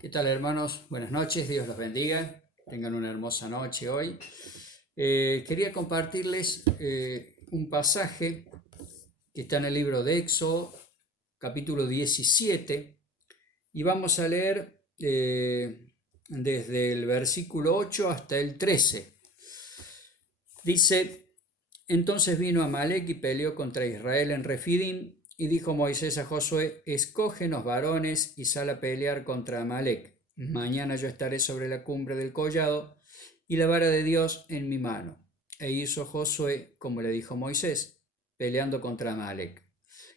¿Qué tal, hermanos? Buenas noches, Dios los bendiga. Tengan una hermosa noche hoy. Quería compartirles un pasaje que está en el libro de Éxodo, capítulo 17, y vamos a leer desde el versículo 8 hasta el 13. Dice: Entonces vino Amalec y peleó contra Israel en Refidim, y dijo Moisés a Josué: Escógenos varones y sal a pelear contra Amalec. Mañana yo estaré sobre la cumbre del collado y la vara de Dios en mi mano. E hizo Josué como le dijo Moisés, peleando contra Amalec.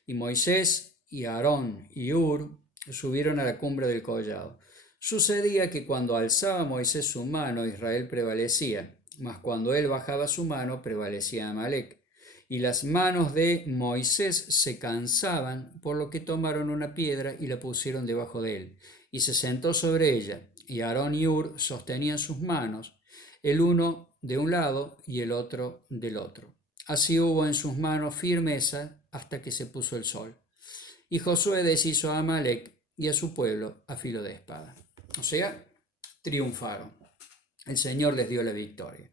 Y Moisés y Aarón y Hur subieron a la cumbre del collado. Sucedía que cuando alzaba Moisés su mano, Israel prevalecía, mas cuando él bajaba su mano, prevalecía Amalec. Y las manos de Moisés se cansaban, por lo que tomaron una piedra y la pusieron debajo de él, y se sentó sobre ella. Y Aarón y Hur sostenían sus manos, el uno de un lado y el otro del otro. Así hubo en sus manos firmeza hasta que se puso el sol. Y Josué deshizo a Amalec y a su pueblo a filo de espada. O sea, triunfaron. El Señor les dio la victoria.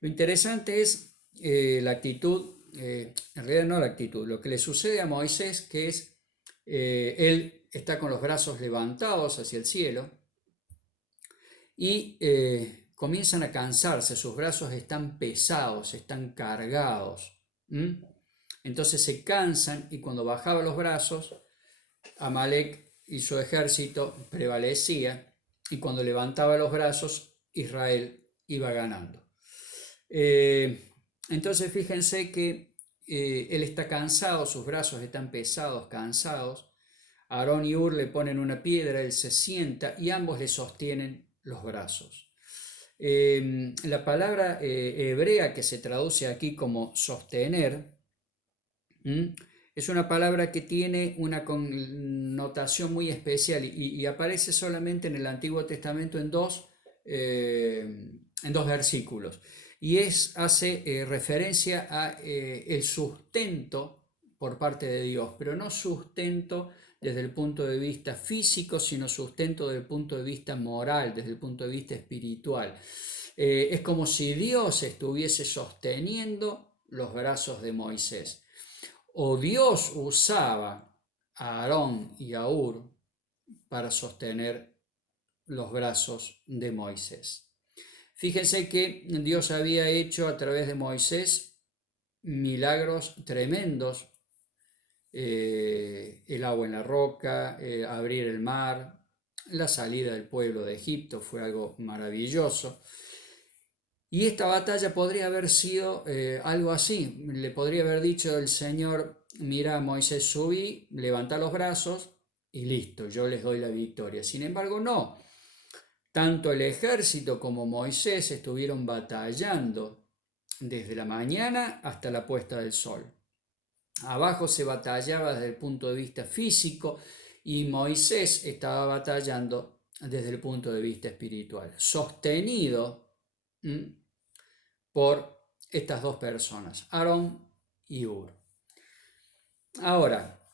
Lo interesante es la actitud, en realidad no la actitud, lo que le sucede a Moisés, que es, él está con los brazos levantados hacia el cielo y comienzan a cansarse, sus brazos están pesados, están cargados. Entonces se cansan y cuando bajaba los brazos, Amalec y su ejército prevalecía, y cuando levantaba los brazos, Israel iba ganando. Entonces fíjense que él está cansado, sus brazos están pesados, cansados. Aarón y Hur le ponen una piedra, él se sienta y ambos le sostienen los brazos. La palabra hebrea que se traduce aquí como sostener, es una palabra que tiene una connotación muy especial y aparece solamente en el Antiguo Testamento en dos versículos. Y hace referencia a el sustento por parte de Dios, pero no sustento desde el punto de vista físico, sino sustento desde el punto de vista moral, desde el punto de vista espiritual. Es como si Dios estuviese sosteniendo los brazos de Moisés. O Dios usaba a Aarón y a Hur para sostener los brazos de Moisés. Fíjense que Dios había hecho a través de Moisés milagros tremendos, el agua en la roca, abrir el mar, la salida del pueblo de Egipto fue algo maravilloso. Y esta batalla podría haber sido algo así. Le podría haber dicho el Señor: mira, Moisés, subí, levanta los brazos y listo, yo les doy la victoria. Sin embargo, no. Tanto el ejército como Moisés estuvieron batallando desde la mañana hasta la puesta del sol. Abajo se batallaba desde el punto de vista físico y Moisés estaba batallando desde el punto de vista espiritual, sostenido por estas dos personas, Aarón y Hur. Ahora,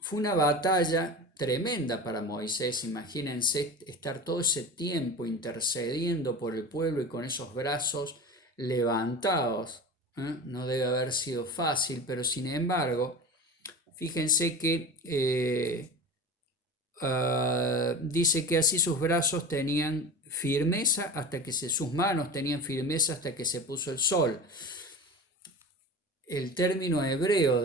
fue una batalla tremenda para Moisés. Imagínense estar todo ese tiempo intercediendo por el pueblo y con esos brazos levantados. No debe haber sido fácil, pero sin embargo, fíjense que dice que así sus brazos tenían firmeza hasta que sus manos tenían firmeza hasta que se puso el sol. El término hebreo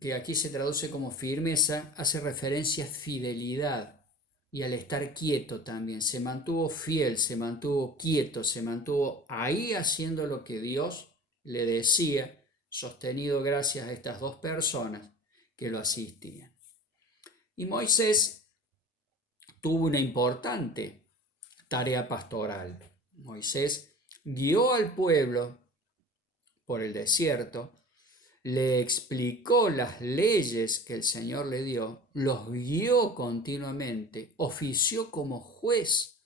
que aquí se traduce como firmeza hace referencia a fidelidad y al estar quieto también. Se mantuvo fiel, se mantuvo quieto, se mantuvo ahí haciendo lo que Dios le decía, sostenido gracias a estas dos personas que lo asistían. Y Moisés tuvo una importante tarea pastoral. Moisés guió al pueblo por el desierto, le explicó las leyes que el Señor le dio, los guió continuamente, ofició como juez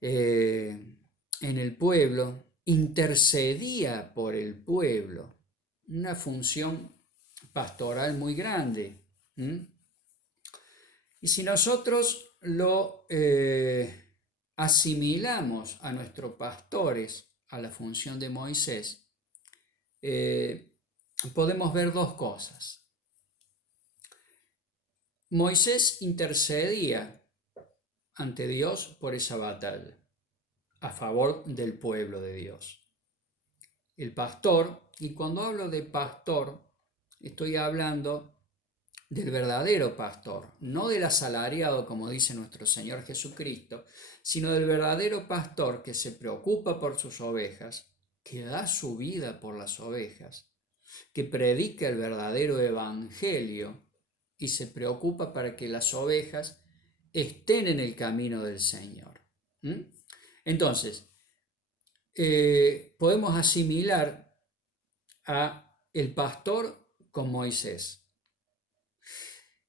en el pueblo, intercedía por el pueblo, una función pastoral muy grande. Y si nosotros lo asimilamos a nuestros pastores, a la función de Moisés, podemos ver dos cosas. Moisés intercedía ante Dios por esa batalla, a favor del pueblo de Dios. El pastor, y cuando hablo de pastor, estoy hablando del verdadero pastor, no del asalariado, como dice nuestro Señor Jesucristo, sino del verdadero pastor que se preocupa por sus ovejas, que da su vida por las ovejas, que predica el verdadero evangelio y se preocupa para que las ovejas estén en el camino del Señor. Entonces, podemos asimilar a el pastor con Moisés.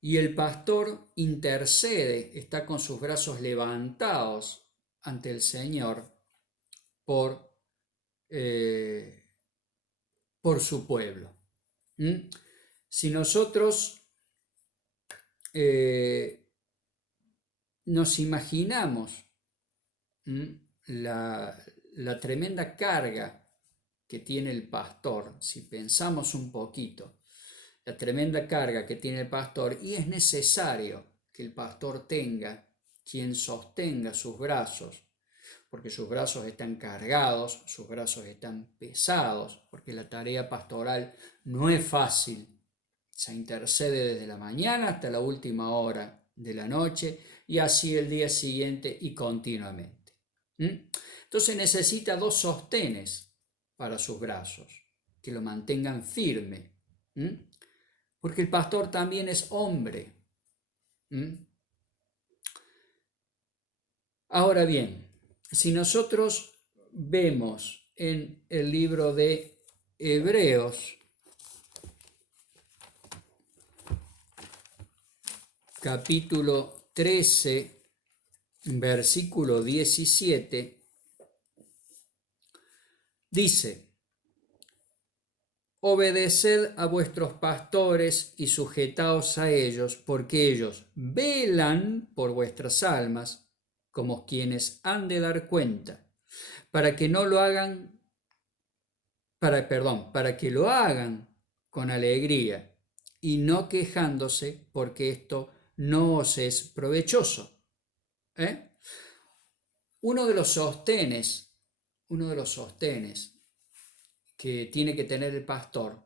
Y el pastor intercede, está con sus brazos levantados ante el Señor por su pueblo. Si nosotros nos imaginamos la tremenda carga que tiene el pastor, si pensamos un poquito, la tremenda carga que tiene el pastor, y es necesario que el pastor tenga quien sostenga sus brazos, porque sus brazos están cargados, sus brazos están pesados, porque la tarea pastoral no es fácil. Se intercede desde la mañana hasta la última hora de la noche y así el día siguiente y continuamente. Entonces necesita dos sostenes para sus brazos, que lo mantengan firme, porque el pastor también es hombre. Ahora bien, si nosotros vemos en el libro de Hebreos, capítulo 13, versículo 17, dice: obedeced a vuestros pastores y sujetaos a ellos, porque ellos velan por vuestras almas, como quienes han de dar cuenta, para que lo hagan con alegría y no quejándose, porque esto no os es provechoso. Uno de los sostenes que tiene que tener el pastor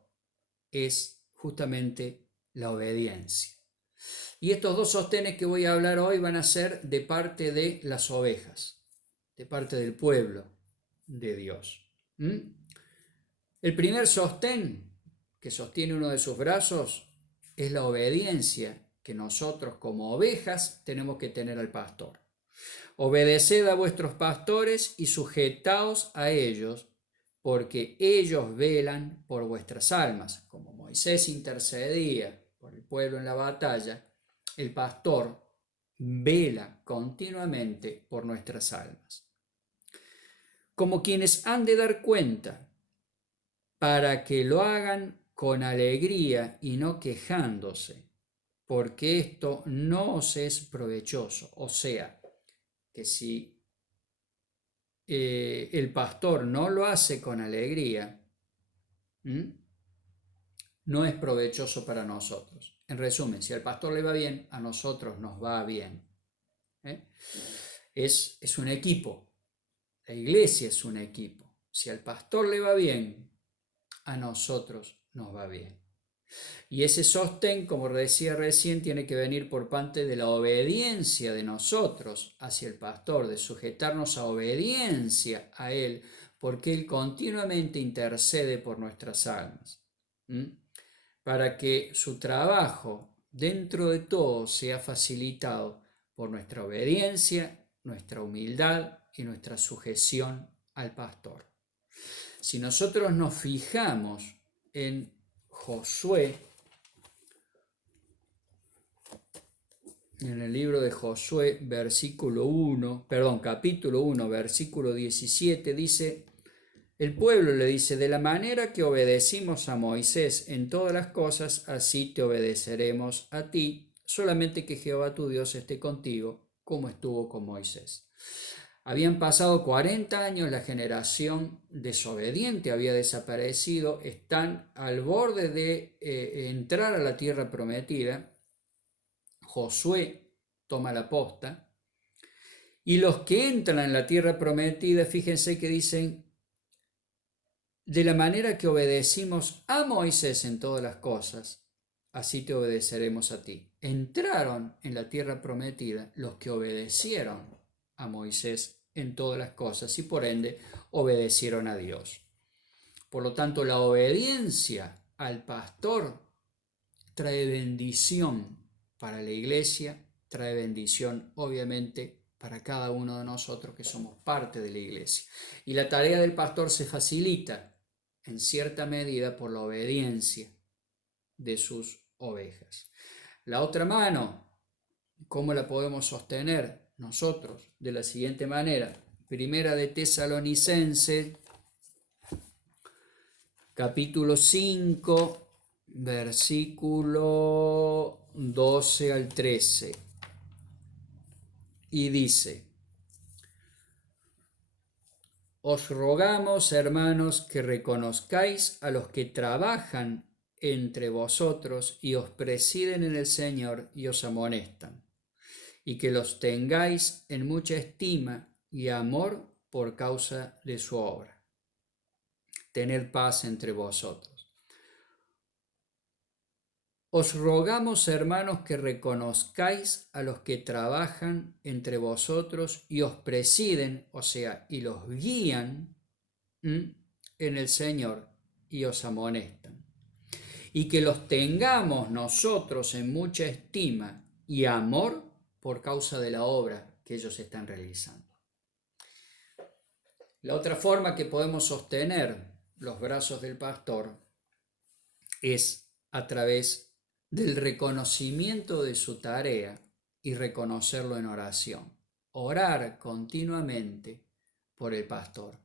es justamente la obediencia. Y estos dos sostenes que voy a hablar hoy van a ser de parte de las ovejas, de parte del pueblo de Dios. El primer sostén que sostiene uno de sus brazos es la obediencia que nosotros como ovejas tenemos que tener al pastor. Obedeced a vuestros pastores y sujetaos a ellos, porque ellos velan por vuestras almas. Como Moisés intercedía por el pueblo en la batalla, el pastor vela continuamente por nuestras almas. Como quienes han de dar cuenta, para que lo hagan con alegría y no quejándose, porque esto no os es provechoso. O sea, que si el pastor no lo hace con alegría, no es provechoso para nosotros. En resumen, si al pastor le va bien, a nosotros nos va bien. Es un equipo. La iglesia es un equipo. Si al pastor le va bien, a nosotros nos va bien. Y ese sostén, como decía recién, tiene que venir por parte de la obediencia de nosotros hacia el pastor, de sujetarnos a obediencia a él, porque él continuamente intercede por nuestras almas, para que su trabajo dentro de todo sea facilitado por nuestra obediencia, nuestra humildad y nuestra sujeción al pastor. Si nosotros nos fijamos en Josué, en el libro de Josué, capítulo 1, versículo 17, dice: el pueblo le dice, de la manera que obedecimos a Moisés en todas las cosas, así te obedeceremos a ti, solamente que Jehová tu Dios esté contigo, como estuvo con Moisés. Habían pasado 40 años, la generación desobediente había desaparecido, están al borde de entrar a la tierra prometida. Josué toma la posta, y los que entran en la tierra prometida, fíjense que dicen, de la manera que obedecimos a Moisés en todas las cosas, así te obedeceremos a ti. Entraron en la tierra prometida los que obedecieron a Moisés en todas las cosas y por ende obedecieron a Dios. Por lo tanto, la obediencia al pastor trae bendición para la iglesia, trae bendición obviamente para cada uno de nosotros que somos parte de la iglesia. Y la tarea del pastor se facilita en cierta medida por la obediencia de sus ovejas. La otra mano, ¿cómo la podemos sostener nosotros? De la siguiente manera. Primera de Tesalonicenses, capítulo 5, versículo 12 al 13. Y dice: os rogamos, hermanos, que reconozcáis a los que trabajan entre vosotros y os presiden en el Señor y os amonestan, y que los tengáis en mucha estima y amor por causa de su obra. Tened paz entre vosotros. Os rogamos, hermanos, que reconozcáis a los que trabajan entre vosotros y os presiden, o sea, y los guían en el Señor y os amonestan. Y que los tengamos nosotros en mucha estima y amor por causa de la obra que ellos están realizando. La otra forma que podemos sostener los brazos del pastor es a través del reconocimiento de su tarea y reconocerlo en oración. Orar continuamente por el pastor,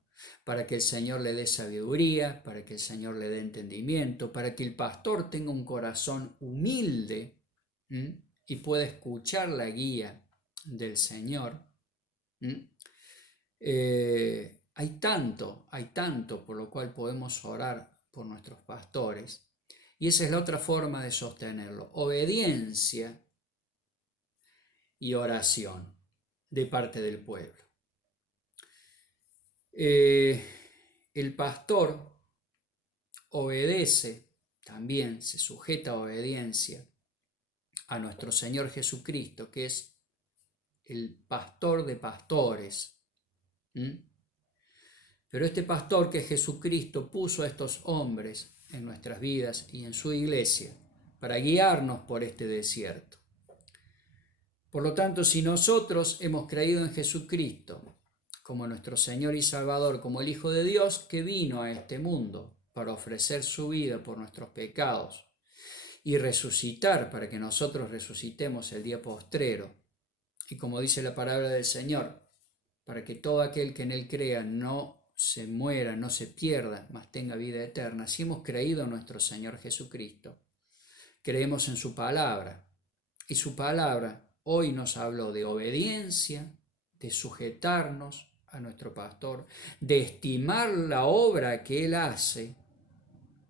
para que el Señor le dé sabiduría, para que el Señor le dé entendimiento, para que el pastor tenga un corazón humilde y pueda escuchar la guía del Señor. Hay tanto por lo cual podemos orar por nuestros pastores. Y esa es la otra forma de sostenerlo: obediencia y oración de parte del pueblo. El pastor obedece, también se sujeta a obediencia a nuestro Señor Jesucristo, que es el pastor de pastores. Pero este pastor, que es Jesucristo, puso a estos hombres en nuestras vidas y en su iglesia para guiarnos por este desierto. Por lo tanto, si nosotros hemos creído en Jesucristo como nuestro Señor y Salvador, como el Hijo de Dios que vino a este mundo para ofrecer su vida por nuestros pecados y resucitar para que nosotros resucitemos el día postrero, y como dice la palabra del Señor, para que todo aquel que en Él crea no se muera, no se pierda, mas tenga vida eterna. Si hemos creído en nuestro Señor Jesucristo, creemos en su palabra, y su palabra hoy nos habló de obediencia, de sujetarnos a nuestro pastor, de estimar la obra que Él hace,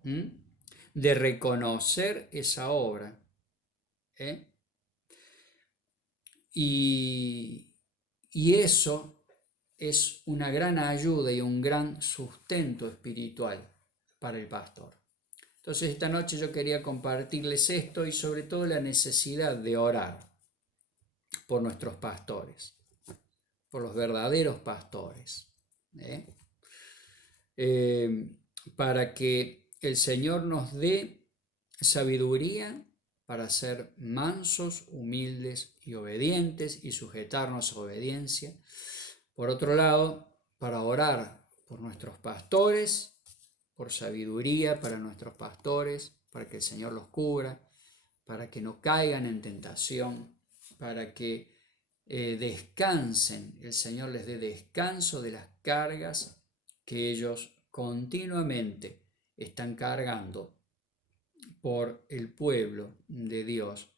de reconocer esa obra. Y eso es una gran ayuda y un gran sustento espiritual para el pastor. Entonces esta noche yo quería compartirles esto y sobre todo la necesidad de orar por nuestros pastores, por los verdaderos pastores, para que el Señor nos dé sabiduría para ser mansos, humildes y obedientes y sujetarnos a obediencia. Por otro lado, para orar por nuestros pastores, por sabiduría para nuestros pastores, para que el Señor los cubra, para que no caigan en tentación, para que descansen, el Señor les dé descanso de las cargas que ellos continuamente están cargando por el pueblo de Dios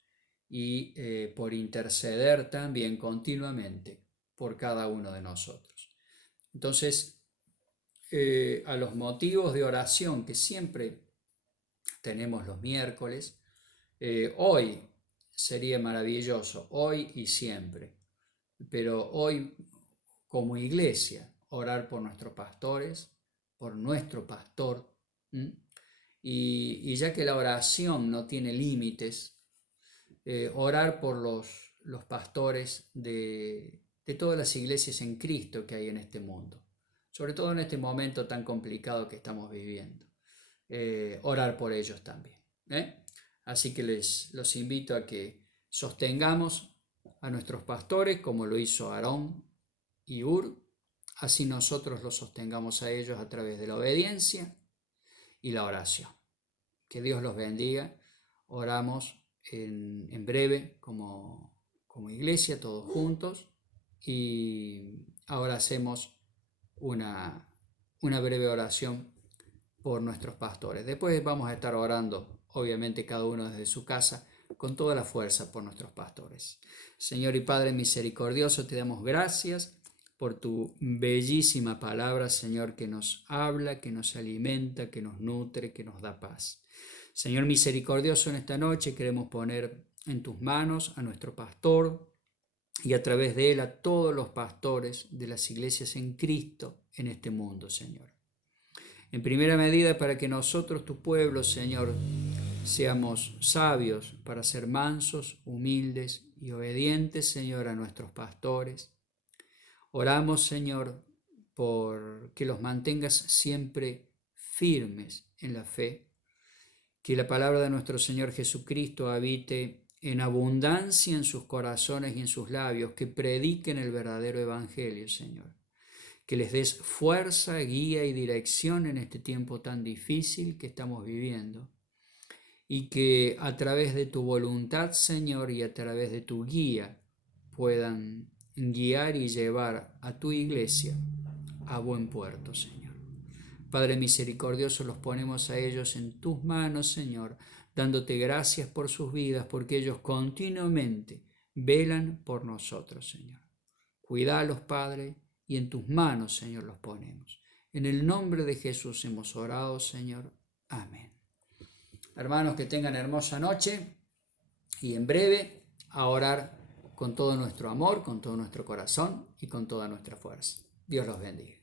y por interceder también continuamente por cada uno de nosotros. Entonces, a los motivos de oración que siempre tenemos los miércoles, hoy sería maravilloso, hoy y siempre, pero hoy como iglesia, orar por nuestros pastores, por nuestro pastor, y ya que la oración no tiene límites, orar por los pastores de todas las iglesias en Cristo que hay en este mundo, sobre todo en este momento tan complicado que estamos viviendo. Orar por ellos también. Así que los invito a que sostengamos a nuestros pastores como lo hizo Aarón y Hur, así nosotros los sostengamos a ellos a través de la obediencia y la oración. Que Dios los bendiga. Oramos en breve como iglesia, todos juntos, y ahora hacemos una breve oración por nuestros pastores. Después vamos a estar orando, obviamente cada uno desde su casa, con toda la fuerza por nuestros pastores. Señor y Padre misericordioso, te damos gracias por tu bellísima palabra, Señor, que nos habla, que nos alimenta, que nos nutre, que nos da paz. Señor misericordioso, en esta noche queremos poner en tus manos a nuestro pastor y a través de él a todos los pastores de las iglesias en Cristo en este mundo, Señor. En primera medida, para que nosotros, tu pueblo, Señor, seamos sabios para ser mansos, humildes y obedientes, Señor, a nuestros pastores. Oramos, Señor, por que los mantengas siempre firmes en la fe, que la palabra de nuestro Señor Jesucristo habite en abundancia en sus corazones y en sus labios, que prediquen el verdadero evangelio, Señor. Que les des fuerza, guía y dirección en este tiempo tan difícil que estamos viviendo. Y que a través de tu voluntad, Señor, y a través de tu guía, puedan guiar y llevar a tu iglesia a buen puerto, Señor. Padre misericordioso, los ponemos a ellos en tus manos, Señor, dándote gracias por sus vidas, porque ellos continuamente velan por nosotros, Señor. Cuídalos, Padre, y en tus manos, Señor, los ponemos. En el nombre de Jesús hemos orado, Señor. Amén. Hermanos, que tengan hermosa noche y en breve a orar con todo nuestro amor, con todo nuestro corazón y con toda nuestra fuerza. Dios los bendiga.